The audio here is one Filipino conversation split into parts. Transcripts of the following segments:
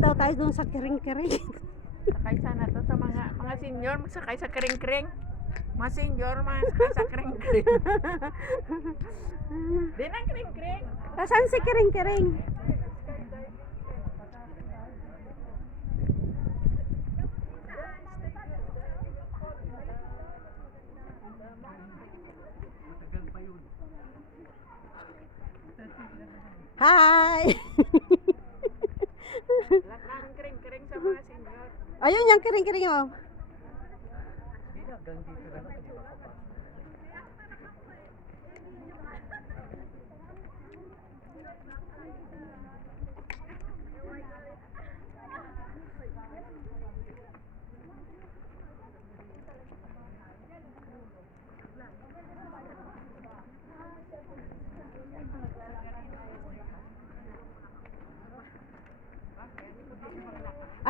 daw tayo doon sa kiring-kiring. Sakay sana to sa mga mga senior, magsakay sa kring-kring. Mga senior, mga sakay sa kring-kring. Di na kring-kring. Saan si kiring-kiring? Hi! Lahat ng kring-kring sa mga senior. Ayun yung kiring-kiring oh.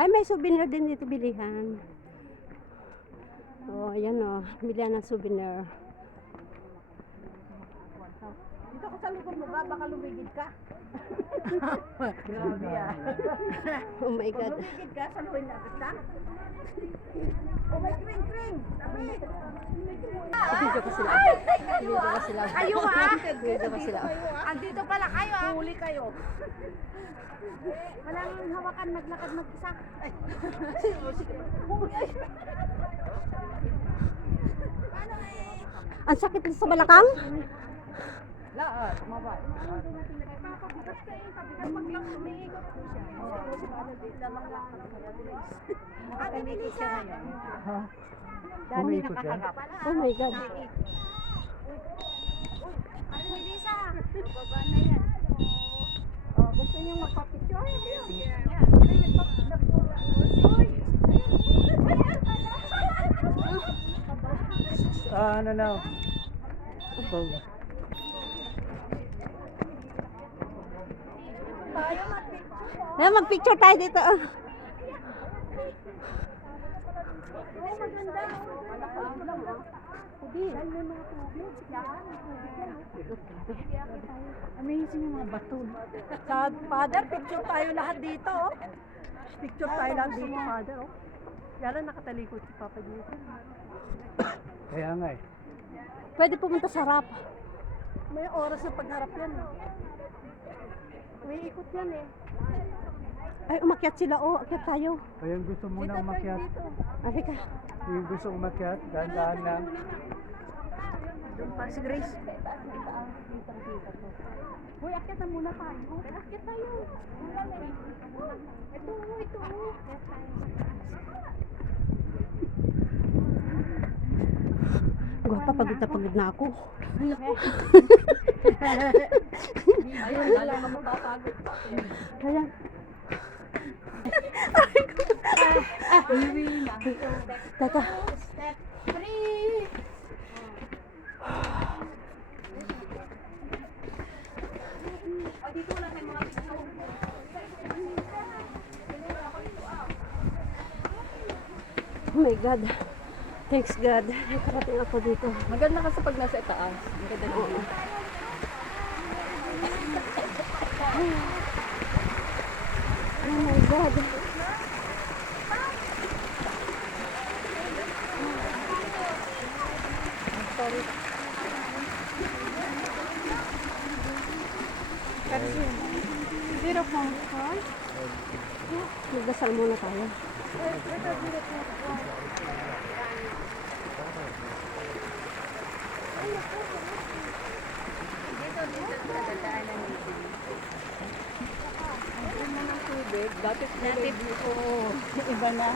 Ay, may souvenir din dito bilihan. Oh, ayan oh. Bilihan ng souvenir. Dito ka sa likod mo ba? Baka lumigid ka. Grabe ah. Oh my God. Lumigid ka, saluhin na kita. Video ko sila. Video ko sila. Kayo ah. Video ko sila. Andito pala kayo ah. Huli kayo. Walang hawakan, naglakad mag-isa. Ang sakit sa balakang? Lahat, mabay. Papabigat ka eh, pabigat pag lang umiikot po siya. Ate Melissa. Dami nakaharap. Oh my God. Ate Melissa. Baba na yan. Oh, gusto niyo magpa-picture? Sige. Ah, ano na? Oh. Ayan, mag-picture tayo dito. oh. Amazing yung mga bato. Sa father, picture tayo lahat dito. Oh. Picture tayo lahat dito, father. Oh. Yan lang nakatalikod si Papa dito. Kaya nga eh. Pwede pumunta sa rap. May oras na pagharap yan. oh. May ikot yan eh. Ay, umakyat sila. Oh, akyat tayo. O yung gusto muna umakyat, Halika. yung gusto umakyat, dahan-dahan lang. Doon pa si Grace. Uy, akyat na muna tayo. Akyat tayo. Ito, ito. Gwapa, pagod na pagod na ako. Ayun, lalo ka mapapagod pa. Ayan. Uwi na. Teka. Step 3. Oh my God. Thanks God. Nakarating ako dito. Maganda kasi pag nasa itaas. Maganda Oo. Oh my God. Zero point five. Magdasal muna tayo. tubig. Dati Dati po. Iba na.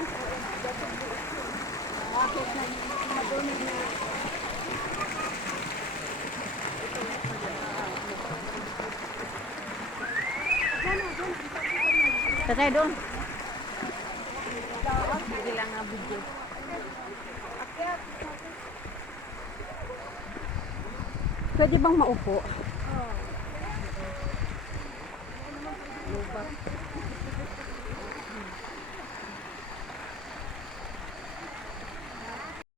Bakit na madumi Tatay doon. Sige lang nga video. Pwede bang maupo?